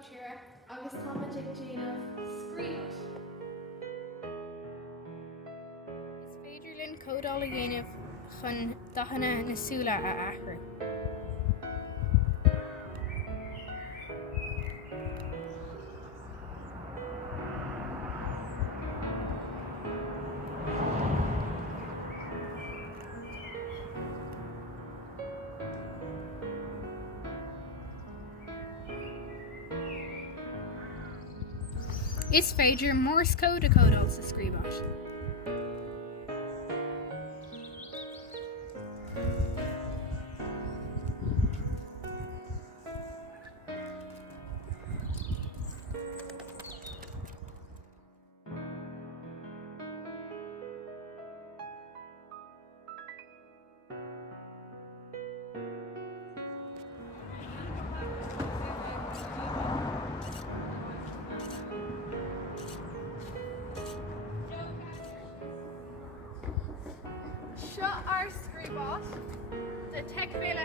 tíre agus táiméid ag déanamh scríbhneas. Is féidir linn códáil a dhéanamh chun dachanna na súile a athrú. Is féidir Morse code a códáil sa scríbhneas. Seo ar scríbhneas de teicmhéile